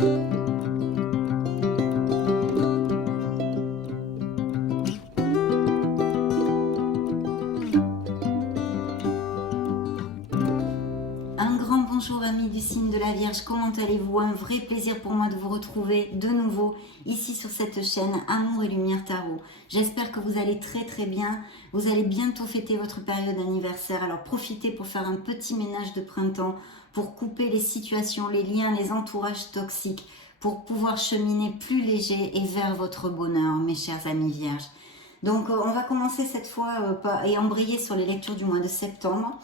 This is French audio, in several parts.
Un grand bonjour amis du signe de la Vierge, comment allez-vous? Un vrai plaisir pour moi de vous retrouver de nouveau ici sur cette chaîne Amour et Lumière Tarot. J'espère que vous allez très bien, vous allez bientôt fêter votre période d'anniversaire, alors profitez pour faire un petit ménage de printemps, pour couper les situations, les liens, les entourages toxiques, pour pouvoir cheminer plus léger et vers votre bonheur mes chers amis Vierges. Donc on va commencer cette fois et embrayer sur les lectures du mois de septembre.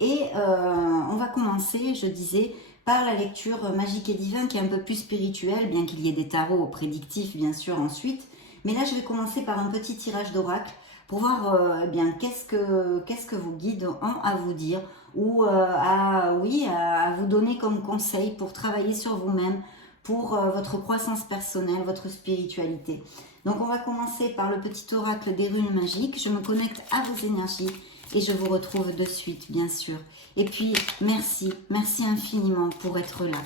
Et on va commencer, je disais, par la lecture magique et divin qui est un peu plus spirituelle, bien qu'il y ait des tarots prédictifs bien sûr ensuite. Mais là je vais commencer par un petit tirage d'oracle pour voir eh bien qu'est-ce que vos guides ont à vous dire ou à vous donner comme conseil pour travailler sur vous-même, pour votre croissance personnelle, votre spiritualité. Donc on va commencer par le petit oracle des runes magiques. Je me connecte à vos énergies et je vous retrouve de suite, bien sûr. Et puis, merci infiniment pour être là.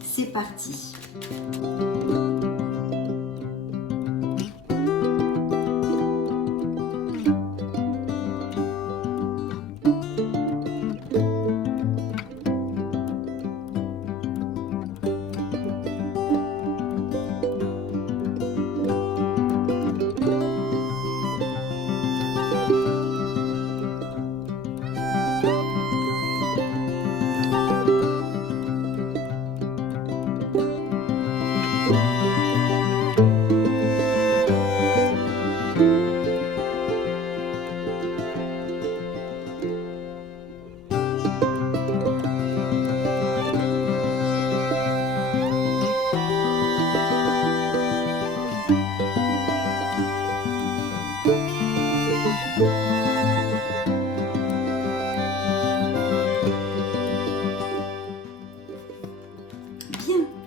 C'est parti.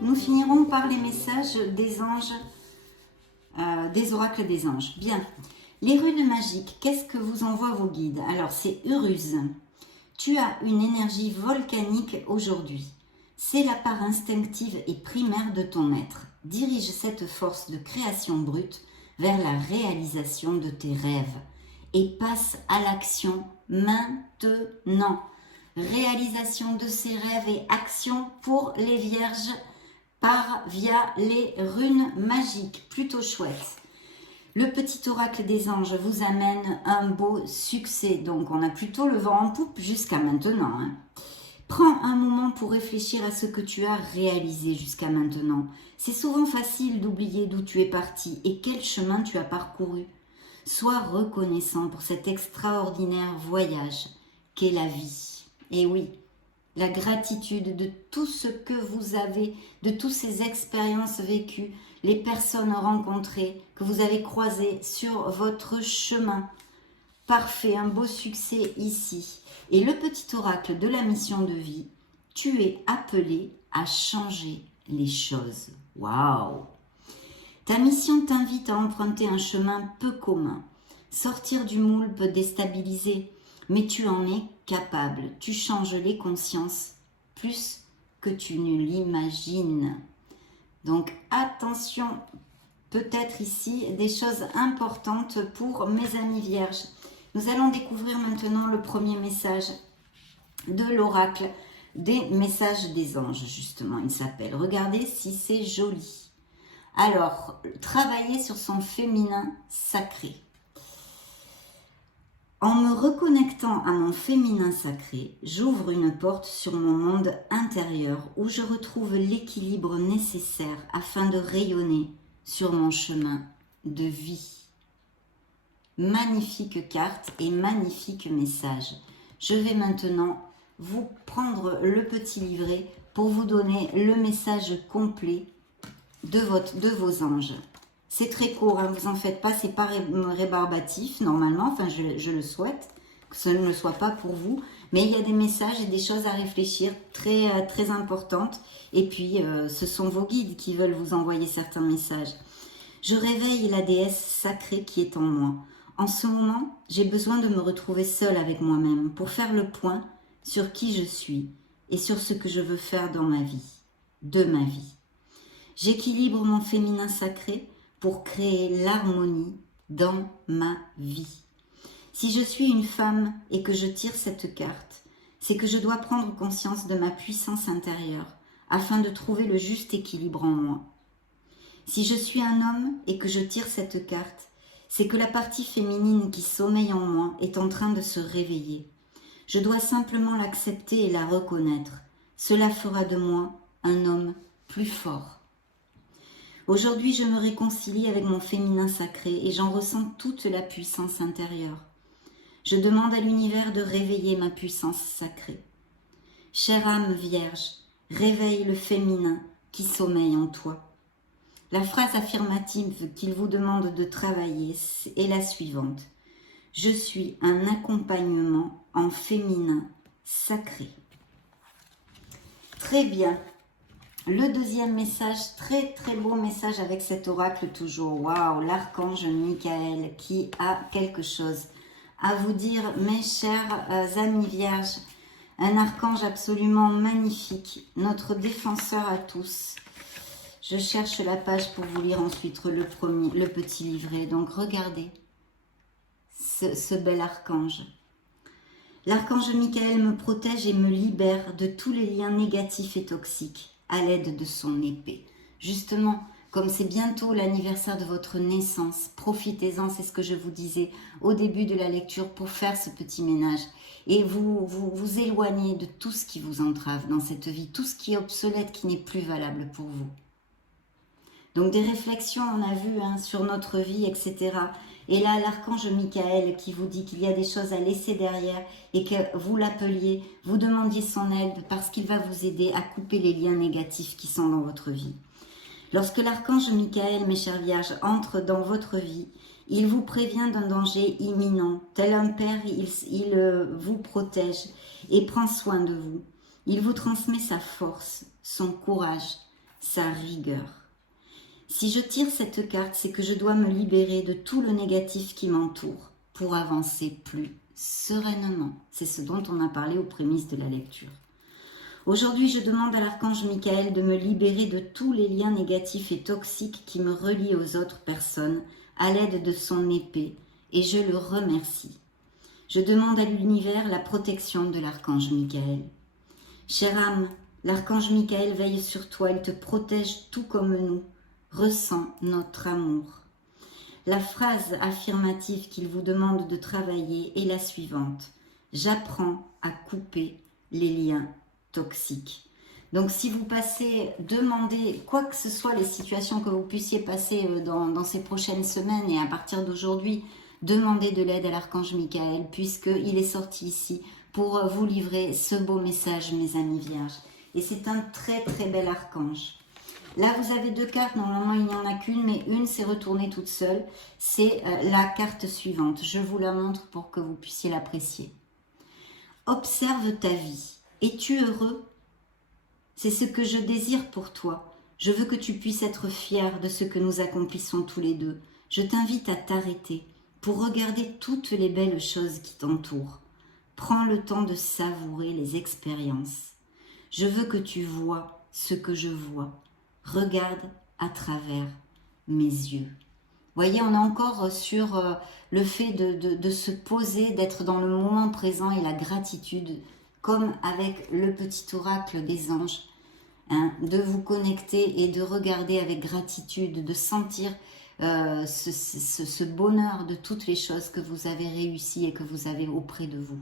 Nous finirons par les messages des anges, des oracles des anges. Bien, les runes magiques, qu'est-ce que vous envoient vos guides? Alors, c'est Uruz. Tu as une énergie volcanique aujourd'hui. C'est la part instinctive et primaire de ton être. Dirige cette force de création brute vers la réalisation de tes rêves et passe à l'action maintenant. Réalisation de ces rêves et action pour les vierges via les runes magiques, plutôt chouette. Le petit oracle des anges vous amène un beau succès, donc on a plutôt le vent en poupe jusqu'à maintenant. Prends un moment pour réfléchir à ce que tu as réalisé jusqu'à maintenant. C'est souvent facile d'oublier d'où tu es parti et quel chemin tu as parcouru. Sois reconnaissant pour cet extraordinaire voyage qu'est la vie. Et oui, la gratitude de tout ce que vous avez, de toutes ces expériences vécues, les personnes rencontrées, que vous avez croisées sur votre chemin. Parfait, un beau succès ici. Et le petit oracle de la mission de vie, tu es appelé à changer les choses. Waouh! Ta mission t'invite à emprunter un chemin peu commun. Sortir du moule peut déstabiliser, mais tu en es capable. Tu changes les consciences plus que tu ne l'imagines. Donc attention, peut-être ici des choses importantes pour mes amis vierges. Nous allons découvrir maintenant le premier message de l'oracle des messages des anges, justement. Il s'appelle. Regardez si c'est joli. Alors, travailler sur son féminin sacré. En me reconnectant à mon féminin sacré, j'ouvre une porte sur mon monde intérieur où je retrouve l'équilibre nécessaire afin de rayonner sur mon chemin de vie. Magnifique carte et magnifique message. Je vais maintenant vous prendre le petit livret pour vous donner le message complet de vos anges. C'est très court, hein, vous en faites pas, c'est pas rébarbatif normalement, enfin je le souhaite, que ce ne le soit pas pour vous, mais il y a des messages et des choses à réfléchir très importantes, et puis ce sont vos guides qui veulent vous envoyer certains messages. Je réveille la déesse sacrée qui est en moi. En ce moment, j'ai besoin de me retrouver seule avec moi-même pour faire le point sur qui je suis et sur ce que je veux faire dans ma vie, de ma vie. J'équilibre mon féminin sacré pour créer l'harmonie dans ma vie. Si je suis une femme et que je tire cette carte, c'est que je dois prendre conscience de ma puissance intérieure afin de trouver le juste équilibre en moi. Si je suis un homme et que je tire cette carte, c'est que la partie féminine qui sommeille en moi est en train de se réveiller. Je dois simplement l'accepter et la reconnaître. Cela fera de moi un homme plus fort. Aujourd'hui, je me réconcilie avec mon féminin sacré et j'en ressens toute la puissance intérieure. Je demande à l'univers de réveiller ma puissance sacrée. Chère âme vierge, réveille le féminin qui sommeille en toi. La phrase affirmative qu'il vous demande de travailler est la suivante. Je suis un accompagnement en féminin sacré. Très bien. Le deuxième message, très très beau message avec cet oracle toujours. Waouh, l'archange Michael qui a quelque chose à vous dire, mes chers amis vierges. Un archange absolument magnifique, notre défenseur à tous. Je cherche la page pour vous lire ensuite le petit livret. Donc regardez ce bel archange. L'archange Michael me protège et me libère de tous les liens négatifs et toxiques à l'aide de son épée. Justement, comme c'est bientôt l'anniversaire de votre naissance, profitez-en, c'est ce que je vous disais au début de la lecture, pour faire ce petit ménage et vous éloigner de tout ce qui vous entrave dans cette vie, tout ce qui est obsolète, qui n'est plus valable pour vous. Donc des réflexions, on a vu sur notre vie, etc. Et là, l'archange Michael qui vous dit qu'il y a des choses à laisser derrière et que vous l'appeliez, vous demandiez son aide parce qu'il va vous aider à couper les liens négatifs qui sont dans votre vie. Lorsque l'archange Michael, mes chers vierges, entre dans votre vie, il vous prévient d'un danger imminent. Tel un père, il vous protège et prend soin de vous. Il vous transmet sa force, son courage, sa rigueur. Si je tire cette carte, c'est que je dois me libérer de tout le négatif qui m'entoure pour avancer plus sereinement. C'est ce dont on a parlé aux prémices de la lecture. Aujourd'hui, je demande à l'archange Michael de me libérer de tous les liens négatifs et toxiques qui me relient aux autres personnes à l'aide de son épée et je le remercie. Je demande à l'univers la protection de l'archange Michael. Chère âme, l'archange Michael veille sur toi, il te protège tout comme nous. Ressent notre amour. La phrase affirmative qu'il vous demande de travailler est la suivante. J'apprends à couper les liens toxiques. Donc si vous passez, demandez, quoi que ce soit les situations que vous puissiez passer dans ces prochaines semaines et à partir d'aujourd'hui, demandez de l'aide à l'archange Michael puisqu'il est sorti ici pour vous livrer ce beau message, mes amis vierges. Et c'est un très très bel archange. Là, vous avez deux cartes. Normalement, il n'y en a qu'une, mais une s'est retournée toute seule. C'est la carte suivante. Je vous la montre pour que vous puissiez l'apprécier. Observe ta vie. Es-tu heureux? C'est ce que je désire pour toi. Je veux que tu puisses être fier de ce que nous accomplissons tous les deux. Je t'invite à t'arrêter pour regarder toutes les belles choses qui t'entourent. Prends le temps de savourer les expériences. Je veux que tu vois ce que je vois. Regarde à travers mes yeux. Voyez, on est encore sur le fait de se poser, d'être dans le moment présent et la gratitude, comme avec le petit oracle des anges, de vous connecter et de regarder avec gratitude, de sentir ce bonheur de toutes les choses que vous avez réussi et que vous avez auprès de vous.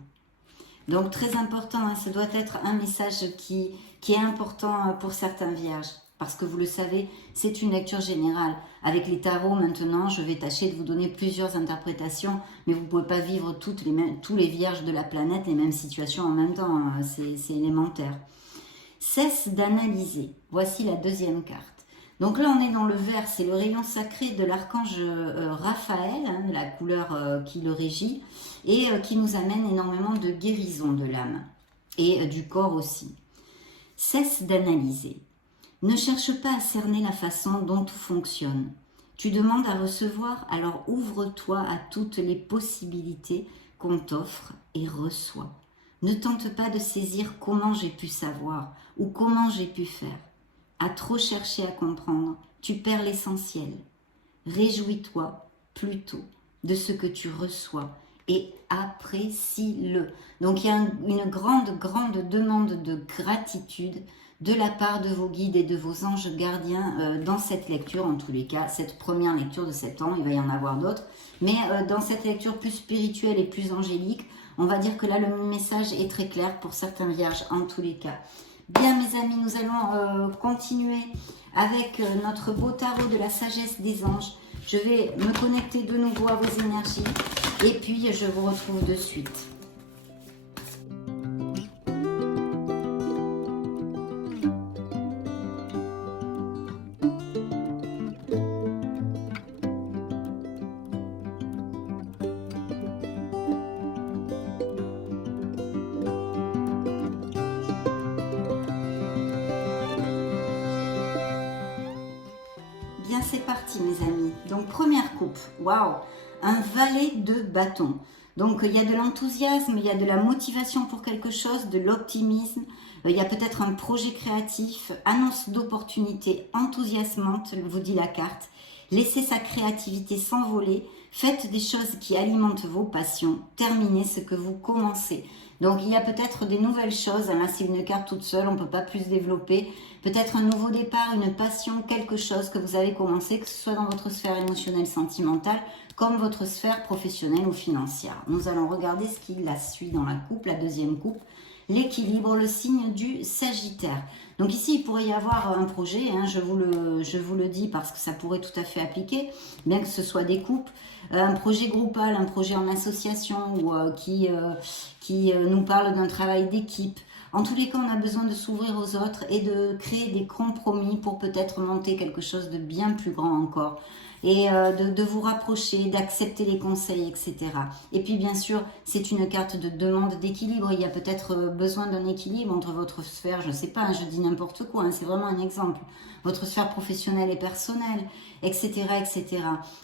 Donc très important, ça doit être un message qui est important pour certains vierges. Parce que vous le savez, c'est une lecture générale. Avec les tarots, maintenant, je vais tâcher de vous donner plusieurs interprétations, mais vous ne pouvez pas vivre tous les vierges de la planète, les mêmes situations en même temps, c'est élémentaire. Cesse d'analyser. Voici la deuxième carte. Donc là, on est dans le vert, c'est le rayon sacré de l'archange Raphaël, la couleur qui le régit, et qui nous amène énormément de guérison de l'âme, et du corps aussi. Cesse d'analyser. Ne cherche pas à cerner la façon dont tout fonctionne. Tu demandes à recevoir, alors ouvre-toi à toutes les possibilités qu'on t'offre et reçois. Ne tente pas de saisir comment j'ai pu savoir ou comment j'ai pu faire. À trop chercher à comprendre, tu perds l'essentiel. Réjouis-toi plutôt de ce que tu reçois et apprécie-le. Donc il y a une grande demande de gratitude de la part de vos guides et de vos anges gardiens dans cette lecture, en tous les cas, cette première lecture de cet an, il va y en avoir d'autres, mais dans cette lecture plus spirituelle et plus angélique, on va dire que là le message est très clair pour certains vierges en tous les cas. Bien mes amis, nous allons continuer avec notre beau tarot de la sagesse des anges. Je vais me connecter de nouveau à vos énergies et puis je vous retrouve de suite. Bien, c'est parti mes amis. Donc première coupe, waouh, un valet de bâton. Donc il y a de l'enthousiasme, il y a de la motivation pour quelque chose, de l'optimisme, il y a peut-être un projet créatif, annonce d'opportunités enthousiasmante, vous dit la carte. Laissez sa créativité s'envoler, faites des choses qui alimentent vos passions, terminez ce que vous commencez. Donc il y a peut-être des nouvelles choses, là c'est une carte toute seule, on ne peut pas plus développer. Peut-être un nouveau départ, une passion, quelque chose que vous avez commencé, que ce soit dans votre sphère émotionnelle, sentimentale, comme votre sphère professionnelle ou financière. Nous allons regarder ce qui la suit dans la coupe, la deuxième coupe. L'équilibre, le signe du Sagittaire. Donc ici, il pourrait y avoir un projet, hein, je vous le dis parce que ça pourrait tout à fait appliquer, bien que ce soit des couples, un projet groupal, un projet en association ou qui nous parle d'un travail d'équipe. En tous les cas, on a besoin de s'ouvrir aux autres et de créer des compromis pour peut-être monter quelque chose de bien plus grand encore. Et de vous rapprocher, d'accepter les conseils, etc. Et puis bien sûr, c'est une carte de demande d'équilibre. Il y a peut-être besoin d'un équilibre entre votre sphère, je ne sais pas, hein, je dis n'importe quoi, hein, c'est vraiment un exemple, votre sphère professionnelle et personnelle, etc., etc.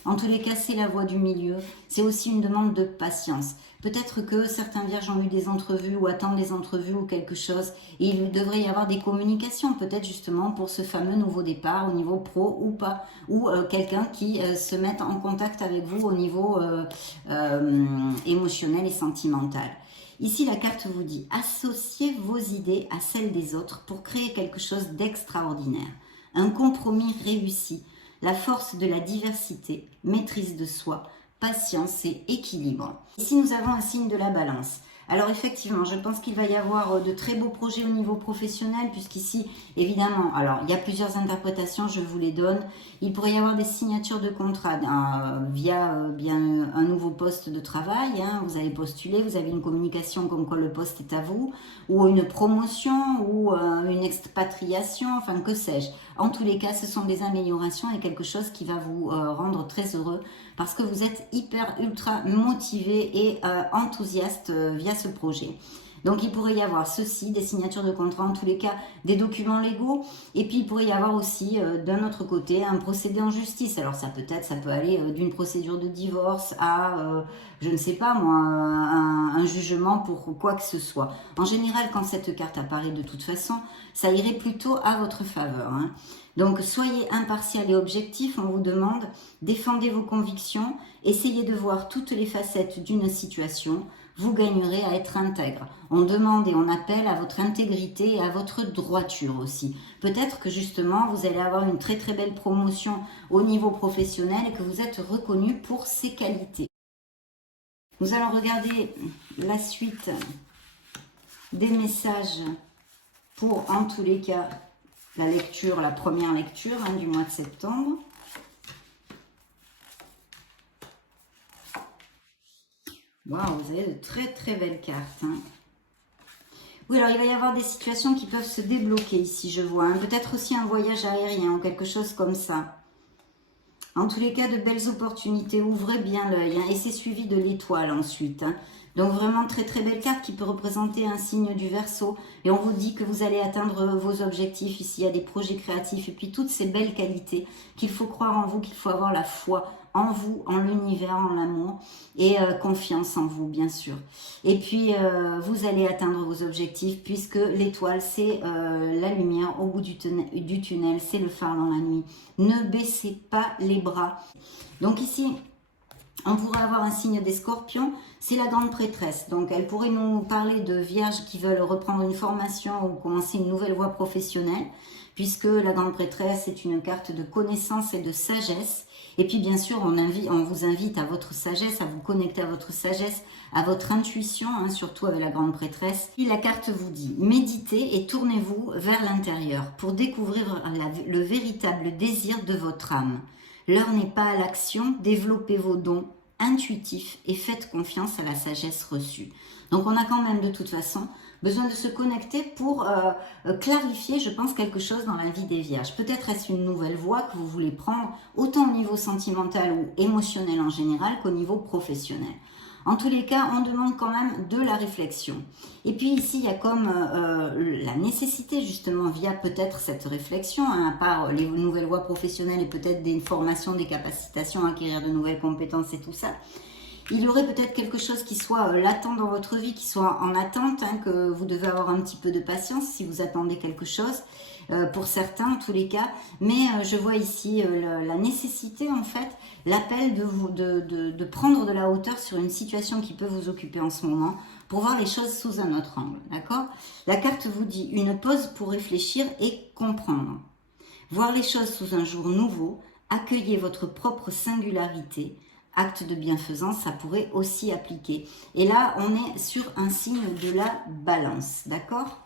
En tous les cas, c'est la voie du milieu. C'est aussi une demande de patience. Peut-être que certains vierges ont eu des entrevues ou attendent des entrevues ou quelque chose. Et il devrait y avoir des communications, peut-être justement pour ce fameux nouveau départ au niveau pro ou pas. Ou quelqu'un qui se mette en contact avec vous au niveau émotionnel et sentimental. Ici, la carte vous dit, associez vos idées à celles des autres pour créer quelque chose d'extraordinaire. Un compromis réussi, la force de la diversité, maîtrise de soi, patience et équilibre. Ici, nous avons un signe de la balance. Alors effectivement, je pense qu'il va y avoir de très beaux projets au niveau professionnel, puisqu'ici, évidemment, alors il y a plusieurs interprétations, je vous les donne. Il pourrait y avoir des signatures de contrat via bien un nouveau poste de travail. Hein. Vous avez postulé, vous avez une communication comme quoi le poste est à vous, ou une promotion, ou une expatriation, enfin que sais-je. En tous les cas, ce sont des améliorations et quelque chose qui va vous rendre très heureux parce que vous êtes hyper, ultra motivé et enthousiaste via ce projet. Donc, il pourrait y avoir ceci, des signatures de contrat, en tous les cas, des documents légaux. Et puis, il pourrait y avoir aussi, d'un autre côté, un procédé en justice. Alors, ça peut aller d'une procédure de divorce à, je ne sais pas moi, un jugement pour quoi que ce soit. En général, quand cette carte apparaît de toute façon, ça irait plutôt à votre faveur. Hein. Donc, soyez impartial et objectif, on vous demande, défendez vos convictions, essayez de voir toutes les facettes d'une situation, vous gagnerez à être intègre. On demande et on appelle à votre intégrité et à votre droiture aussi. Peut-être que justement, vous allez avoir une très très belle promotion au niveau professionnel et que vous êtes reconnu pour ses qualités. Nous allons regarder la suite des messages pour, en tous les cas, la lecture, la première lecture du mois de septembre. Waouh, vous avez de très très belles cartes. Hein. Oui, alors il va y avoir des situations qui peuvent se débloquer ici, je vois. Hein. Peut-être aussi un voyage aérien ou quelque chose comme ça. En tous les cas, de belles opportunités. Ouvrez bien l'œil. Hein. Et c'est suivi de l'étoile ensuite. Hein. Donc vraiment très très belle carte qui peut représenter un signe du Verseau. Et on vous dit que vous allez atteindre vos objectifs. Ici, il y a des projets créatifs et puis toutes ces belles qualités qu'il faut croire en vous, qu'il faut avoir la foi en vous, en l'univers, en l'amour et confiance en vous, bien sûr. Et puis, vous allez atteindre vos objectifs puisque l'étoile, c'est la lumière au bout du tunnel, c'est le phare dans la nuit. Ne baissez pas les bras. Donc ici, on pourrait avoir un signe des scorpions, c'est la grande prêtresse. Donc elle pourrait nous parler de vierges qui veulent reprendre une formation ou commencer une nouvelle voie professionnelle, puisque la grande prêtresse est une carte de connaissance et de sagesse. Et puis bien sûr, on vous invite à votre sagesse, à vous connecter à votre sagesse, à votre intuition, hein, surtout avec la grande prêtresse. Puis la carte vous dit, méditez et tournez-vous vers l'intérieur pour découvrir le véritable désir de votre âme. L'heure n'est pas à l'action, développez vos dons intuitifs et faites confiance à la sagesse reçue. Donc on a quand même de toute façon besoin de se connecter pour clarifier, je pense, quelque chose dans la vie des vierges. Peut-être est-ce une nouvelle voie que vous voulez prendre, autant au niveau sentimental ou émotionnel en général qu'au niveau professionnel. En tous les cas, on demande quand même de la réflexion. Et puis ici, il y a comme la nécessité justement via peut-être cette réflexion, hein, à part les nouvelles voies professionnelles et peut-être des formations, des capacitations, acquérir de nouvelles compétences et tout ça. Il y aurait peut-être quelque chose qui soit latent dans votre vie, qui soit en attente, hein, que vous devez avoir un petit peu de patience si vous attendez quelque chose. Pour certains en tous les cas, mais je vois ici la nécessité en fait, l'appel de prendre de la hauteur sur une situation qui peut vous occuper en ce moment pour voir les choses sous un autre angle, d'accord? La carte vous dit une pause pour réfléchir et comprendre. Voir les choses sous un jour nouveau, accueillez votre propre singularité, acte de bienfaisance, ça pourrait aussi appliquer. Et là, on est sur un signe de la balance, d'accord?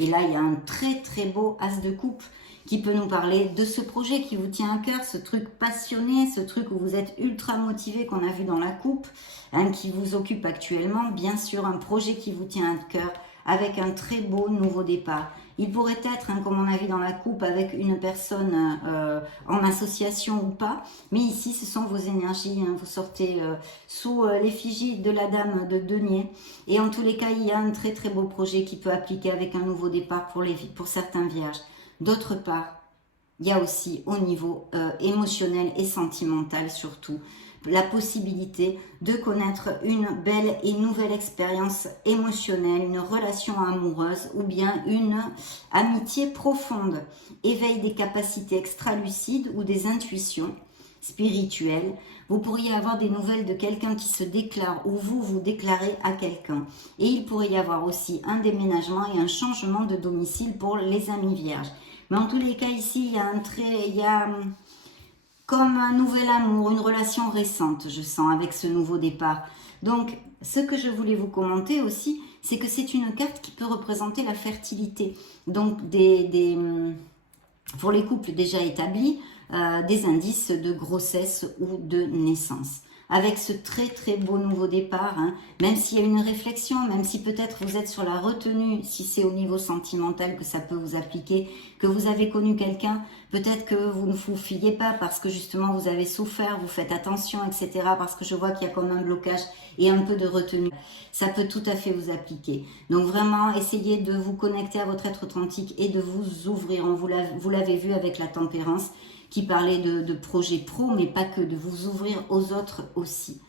Et là, il y a un très très beau as de coupe qui peut nous parler de ce projet qui vous tient à cœur, ce truc passionné, ce truc où vous êtes ultra motivé qu'on a vu dans la coupe, hein, qui vous occupe actuellement. Bien sûr, un projet qui vous tient à cœur avec un très beau nouveau départ. Il pourrait être, hein, comme on a vu dans la coupe, avec une personne en association ou pas. Mais ici, ce sont vos énergies. Hein, vous sortez sous l'effigie de la dame de denier. Et en tous les cas, il y a un très très beau projet qui peut appliquer avec un nouveau départ pour certains vierges. D'autre part, il y a aussi au niveau émotionnel et sentimental surtout, la possibilité de connaître une belle et nouvelle expérience émotionnelle, une relation amoureuse ou bien une amitié profonde, éveil des capacités extralucides ou des intuitions spirituelles. Vous pourriez avoir des nouvelles de quelqu'un qui se déclare ou vous déclarez à quelqu'un. Et il pourrait y avoir aussi un déménagement et un changement de domicile pour les amis vierges. Mais en tous les cas ici, il y a comme un nouvel amour, une relation récente, je sens, avec ce nouveau départ. Donc, ce que je voulais vous commenter aussi, c'est que c'est une carte qui peut représenter la fertilité. Donc, pour les couples déjà établis, des indices de grossesse ou de naissance. Avec ce très très beau nouveau départ, hein, même s'il y a une réflexion, même si peut-être vous êtes sur la retenue, si c'est au niveau sentimental que ça peut vous appliquer, que vous avez connu quelqu'un, peut-être que vous ne vous fiez pas parce que justement vous avez souffert, vous faites attention, etc. Parce que je vois qu'il y a comme un blocage et un peu de retenue. Ça peut tout à fait vous appliquer. Donc vraiment, essayez de vous connecter à votre être authentique et de vous ouvrir. Vous l'avez vu avec la tempérance, qui parlait de projets pro, mais pas que, de vous ouvrir aux autres aussi.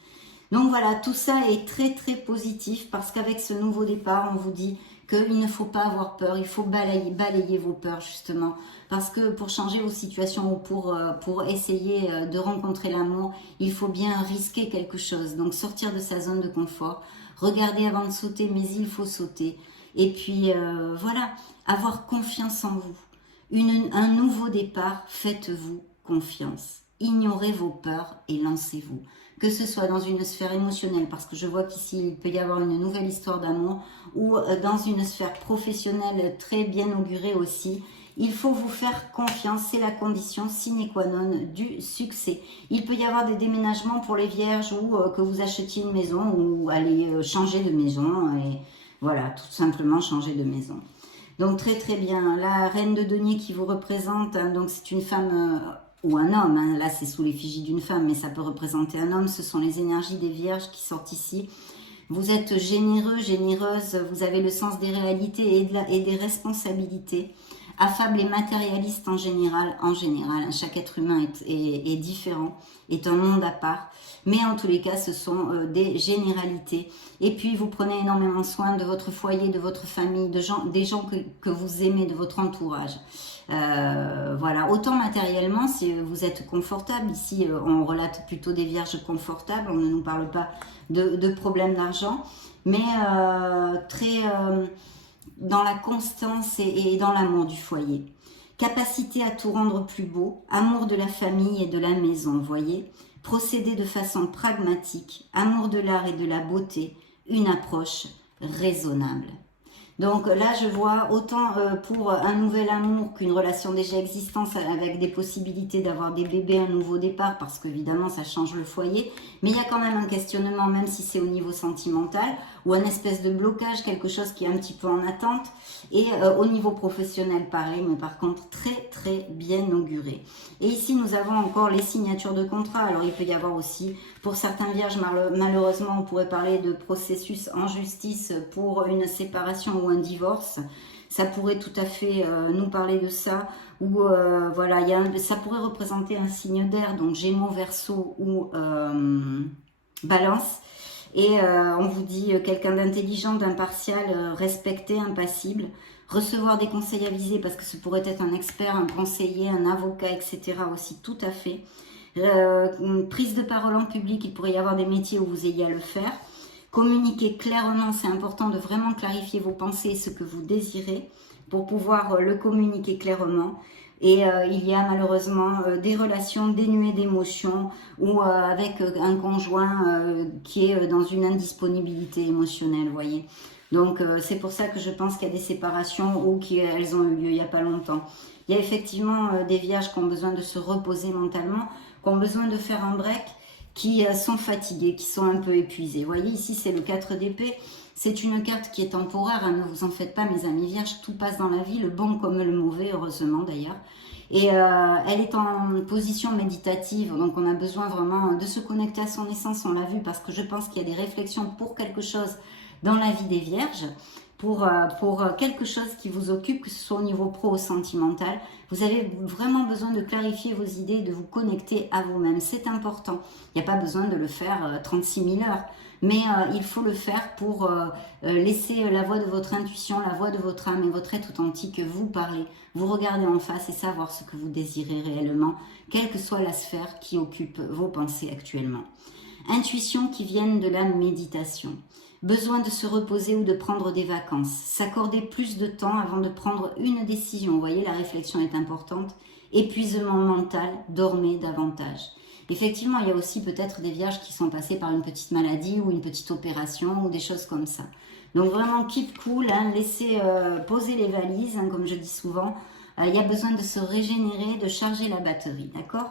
Donc voilà, tout ça est très très positif parce qu'avec ce nouveau départ, on vous dit qu'il ne faut pas avoir peur, il faut balayer vos peurs justement. Parce que pour changer vos situations ou pour essayer de rencontrer l'amour, il faut bien risquer quelque chose. Donc sortir de sa zone de confort, regarder avant de sauter, mais il faut sauter. Et puis voilà, avoir confiance en vous. Un nouveau départ, faites-vous confiance. Ignorez vos peurs et lancez-vous. Que ce soit dans une sphère émotionnelle, parce que je vois qu'ici il peut y avoir une nouvelle histoire d'amour, ou dans une sphère professionnelle très bien augurée aussi, il faut vous faire confiance, c'est la condition sine qua non du succès. Il peut y avoir des déménagements pour les vierges ou que vous achetiez une maison ou aller changer de maison et voilà, tout simplement changer de maison. Donc très très bien, la reine de denier qui vous représente, hein, donc c'est une femme ou un homme, hein, là c'est sous l'effigie d'une femme, mais ça peut représenter un homme, ce sont les énergies des vierges qui sortent ici. Vous êtes généreux, généreuse, vous avez le sens des réalités et des responsabilités. Affable et matérialiste en général, chaque être humain est différent, est un monde à part, mais en tous les cas ce sont des généralités. Et puis vous prenez énormément soin de votre foyer, de votre famille, des gens que vous aimez, de votre entourage. Voilà, autant matériellement, si vous êtes confortable, ici on relate plutôt des vierges confortables, on ne nous parle pas de problèmes d'argent, mais très dans la constance et dans l'amour du foyer. Capacité à tout rendre plus beau, amour de la famille et de la maison, voyez. Procéder de façon pragmatique, amour de l'art et de la beauté, une approche raisonnable. Donc là, je vois autant pour un nouvel amour qu'une relation déjà existante avec des possibilités d'avoir des bébés, un nouveau départ, parce qu'évidemment, ça change le foyer. Mais il y a quand même un questionnement, même si c'est au niveau sentimental, ou un espèce de blocage, quelque chose qui est un petit peu en attente. Et au niveau professionnel, pareil, mais par contre, très, très bien auguré. Et ici, nous avons encore les signatures de contrat. Alors, il peut y avoir aussi, pour certains vierges, malheureusement, on pourrait parler de processus en justice pour une séparation ou un divorce. Ça pourrait tout à fait nous parler de ça. Ou voilà, ça pourrait représenter un signe d'air, donc Gémeaux, Verseau ou Balance. Et on vous dit quelqu'un d'intelligent, d'impartial, respecté, impassible. Recevoir des conseils avisés parce que ce pourrait être un expert, un conseiller, un avocat, etc. aussi, tout à fait. Prise de parole en public, il pourrait y avoir des métiers où vous ayez à le faire. Communiquer clairement, c'est important de vraiment clarifier vos pensées et ce que vous désirez pour pouvoir le communiquer clairement. Et il y a malheureusement des relations dénuées d'émotions ou avec un conjoint qui est dans une indisponibilité émotionnelle, vous voyez. Donc c'est pour ça que je pense qu'il y a des séparations ou qu'elles ont eu lieu il n'y a pas longtemps. Il y a effectivement des vierges qui ont besoin de se reposer mentalement, qui ont besoin de faire un break, qui sont fatigués, qui sont un peu épuisés. Vous voyez, ici, c'est le 4 d'épée. C'est une carte qui est temporaire, hein, ne vous en faites pas, mes amis vierges. Tout passe dans la vie, le bon comme le mauvais, heureusement d'ailleurs. Et elle est en position méditative, donc on a besoin vraiment de se connecter à son essence, on l'a vu, parce que je pense qu'il y a des réflexions pour quelque chose dans la vie des vierges, pour quelque chose qui vous occupe, que ce soit au niveau pro ou sentimental. Vous avez vraiment besoin de clarifier vos idées, de vous connecter à vous-même. C'est important. Il n'y a pas besoin de le faire 36 000 heures. Mais il faut le faire pour laisser la voix de votre intuition, la voix de votre âme et votre être authentique vous parler, vous regarder en face et savoir ce que vous désirez réellement, quelle que soit la sphère qui occupe vos pensées actuellement. Intuitions qui viennent de la méditation. Besoin de se reposer ou de prendre des vacances. S'accorder plus de temps avant de prendre une décision. Vous voyez, la réflexion est importante. Épuisement mental, dormez davantage. Effectivement, il y a aussi peut-être des vierges qui sont passées par une petite maladie ou une petite opération ou des choses comme ça. Donc vraiment, keep cool, hein, laissez poser les valises, hein, comme je dis souvent. Il y a besoin de se régénérer, de charger la batterie, d'accord ?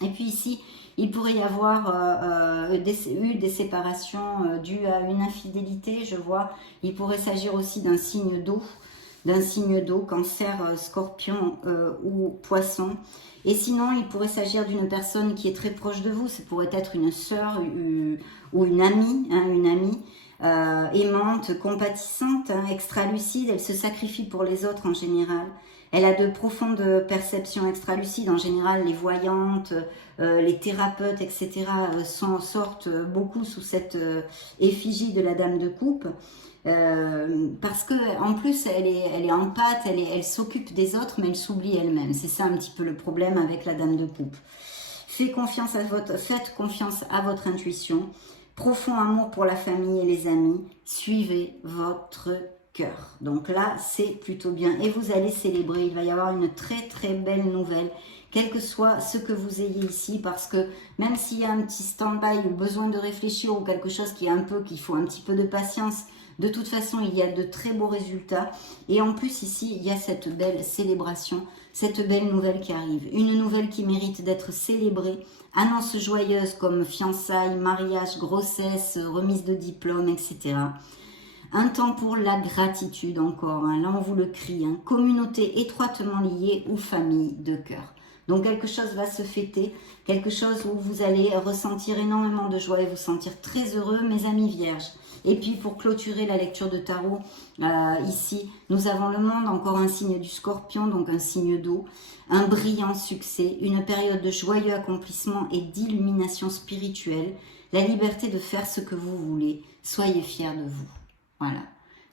Et puis ici, il pourrait y avoir eu des séparations dues à une infidélité, je vois. Il pourrait s'agir aussi d'un signe d'eau, cancer, scorpion ou poisson. Et sinon, il pourrait s'agir d'une personne qui est très proche de vous. Ça pourrait être une sœur ou une amie, aimante, compatissante, hein, extra-lucide. Elle se sacrifie pour les autres en général. Elle a de profondes perceptions extra-lucides. En général, les voyantes, les thérapeutes, etc. sortent beaucoup sous cette effigie de la dame de coupe. Parce que en plus elle est en pâte, elle s'occupe des autres mais elle s'oublie elle-même. C'est ça un petit peu le problème avec la dame de coupe. Faites confiance à votre intuition. Profond amour pour la famille et les amis. Suivez votre cœur. Donc là, c'est plutôt bien. Et vous allez célébrer. Il va y avoir une très très belle nouvelle, quel que soit ce que vous ayez ici, parce que même s'il y a un petit stand-by ou besoin de réfléchir ou quelque chose qu'il faut un petit peu de patience, de toute façon, il y a de très beaux résultats. Et en plus, ici, il y a cette belle célébration, cette belle nouvelle qui arrive. Une nouvelle qui mérite d'être célébrée. Annonce joyeuse comme fiançailles, mariage, grossesse, remise de diplôme, etc. Un temps pour la gratitude encore. Hein. Là, on vous le crie. Hein. Communauté étroitement liée ou famille de cœur. Donc quelque chose va se fêter, quelque chose où vous allez ressentir énormément de joie et vous sentir très heureux, mes amis vierges. Et puis pour clôturer la lecture de tarot, ici, nous avons le monde, encore un signe du scorpion, donc un signe d'eau, un brillant succès, une période de joyeux accomplissement et d'illumination spirituelle, la liberté de faire ce que vous voulez. Soyez fiers de vous. Voilà.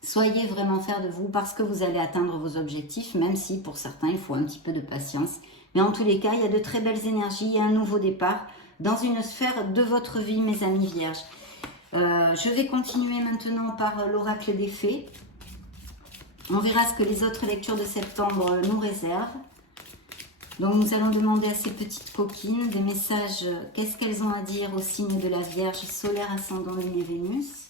Soyez vraiment fiers de vous parce que vous allez atteindre vos objectifs, même si pour certains, il faut un petit peu de patience. Mais en tous les cas, il y a de très belles énergies et un nouveau départ dans une sphère de votre vie, mes amis vierges. Je vais continuer maintenant par l'oracle des fées. On verra ce que les autres lectures de septembre nous réservent. Donc nous allons demander à ces petites coquines des messages, qu'est-ce qu'elles ont à dire au signe de la Vierge, solaire, ascendant, lune et Vénus.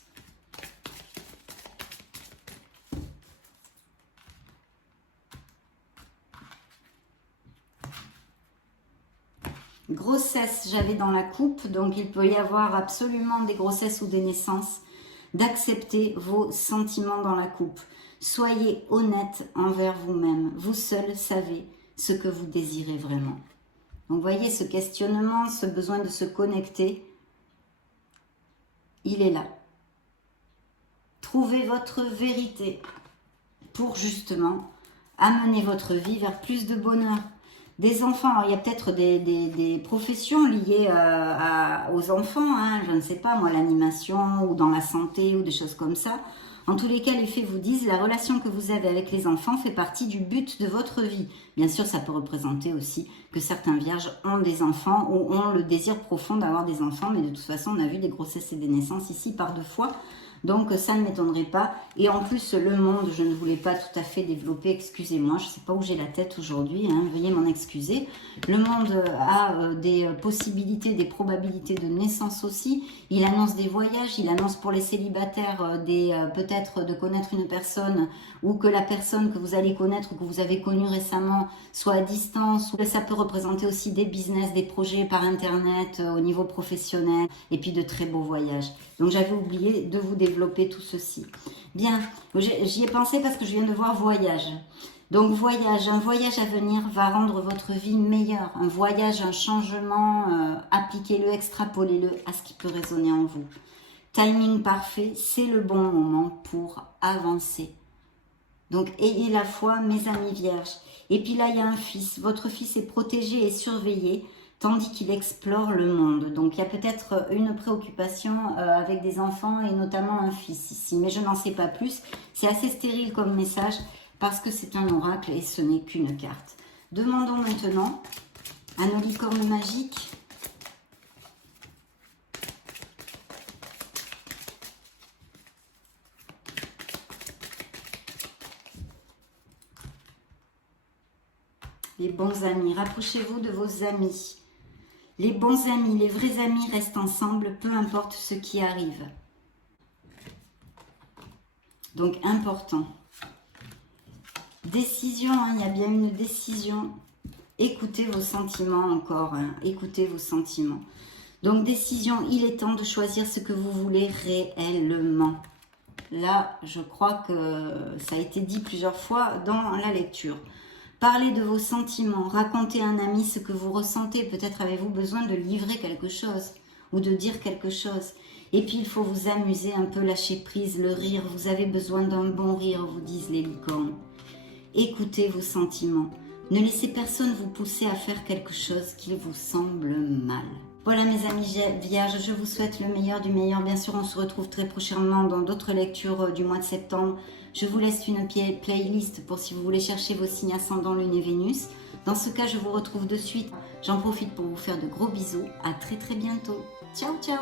Grossesse, j'avais dans la coupe, donc il peut y avoir absolument des grossesses ou des naissances. D'accepter vos sentiments dans la coupe. Soyez honnête envers vous-même. Vous seul savez ce que vous désirez vraiment. Donc voyez ce questionnement, ce besoin de se connecter, il est là. Trouvez votre vérité pour justement amener votre vie vers plus de bonheur. Des enfants, alors il y a peut-être des professions liées aux enfants, hein, je ne sais pas moi, l'animation ou dans la santé ou des choses comme ça. En tous les cas, les fées vous disent, la relation que vous avez avec les enfants fait partie du but de votre vie. Bien sûr, ça peut représenter aussi que certains vierges ont des enfants ou ont le désir profond d'avoir des enfants, mais de toute façon, on a vu des grossesses et des naissances ici par 2 fois. Donc ça ne m'étonnerait pas. Et en plus, le monde, je ne voulais pas tout à fait développer, excusez-moi, je ne sais pas où j'ai la tête aujourd'hui, hein, veuillez m'en excuser. Le monde a des possibilités, des probabilités de naissance aussi. Il annonce des voyages, il annonce pour les célibataires peut-être de connaître une personne ou que la personne que vous allez connaître ou que vous avez connue récemment soit à distance. Ça peut représenter aussi des business, des projets par internet au niveau professionnel et puis de très beaux voyages. Donc j'avais oublié de vous développer tout ceci. Bien, j'y ai pensé parce que je viens de voir voyage. Donc voyage, un voyage à venir va rendre votre vie meilleure. Un voyage, un changement, appliquez-le, extrapolez-le à ce qui peut résonner en vous. Timing parfait, c'est le bon moment pour avancer. Donc ayez la foi, mes amis vierges. Et puis là, il y a un fils. Votre fils est protégé et surveillé, tandis qu'il explore le monde. Donc il y a peut-être une préoccupation avec des enfants et notamment un fils ici. Mais je n'en sais pas plus. C'est assez stérile comme message parce que c'est un oracle et ce n'est qu'une carte. Demandons maintenant à nos licornes magiques les bons amis. Rapprochez-vous de vos amis. Les bons amis, les vrais amis restent ensemble, peu importe ce qui arrive. Donc, important. Décision, hein, il y a bien une décision. Écoutez vos sentiments encore, hein, écoutez vos sentiments. Donc, décision, il est temps de choisir ce que vous voulez réellement. Là, je crois que ça a été dit plusieurs fois dans la lecture. Parlez de vos sentiments, racontez à un ami ce que vous ressentez. Peut-être avez-vous besoin de livrer quelque chose ou de dire quelque chose. Et puis, il faut vous amuser un peu, lâcher prise, le rire. Vous avez besoin d'un bon rire, vous disent les licornes. Écoutez vos sentiments. Ne laissez personne vous pousser à faire quelque chose qui vous semble mal. Voilà mes amis vierges, je vous souhaite le meilleur du meilleur. Bien sûr, on se retrouve très prochainement dans d'autres lectures du mois de septembre. Je vous laisse une playlist pour si vous voulez chercher vos signes ascendants, lune et Vénus. Dans ce cas, je vous retrouve de suite. J'en profite pour vous faire de gros bisous. À très très bientôt. Ciao, ciao.